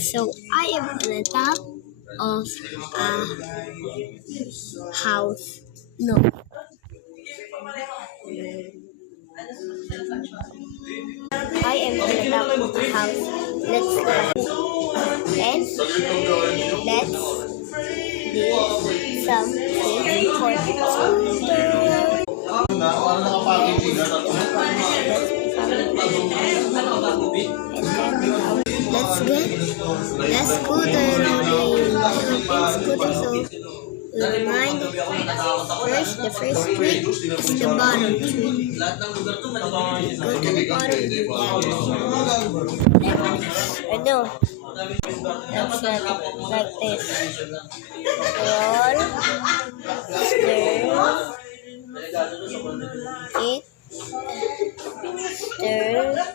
So I am on the top of a house. No. I am on the top of a house. Let's look at it. And let's do something for let's get the scooter rolling. Scooter, so we'll find first. The first tree is the bottom tree. Go to the bottom. No, that's not like this. Roll, stir, it, and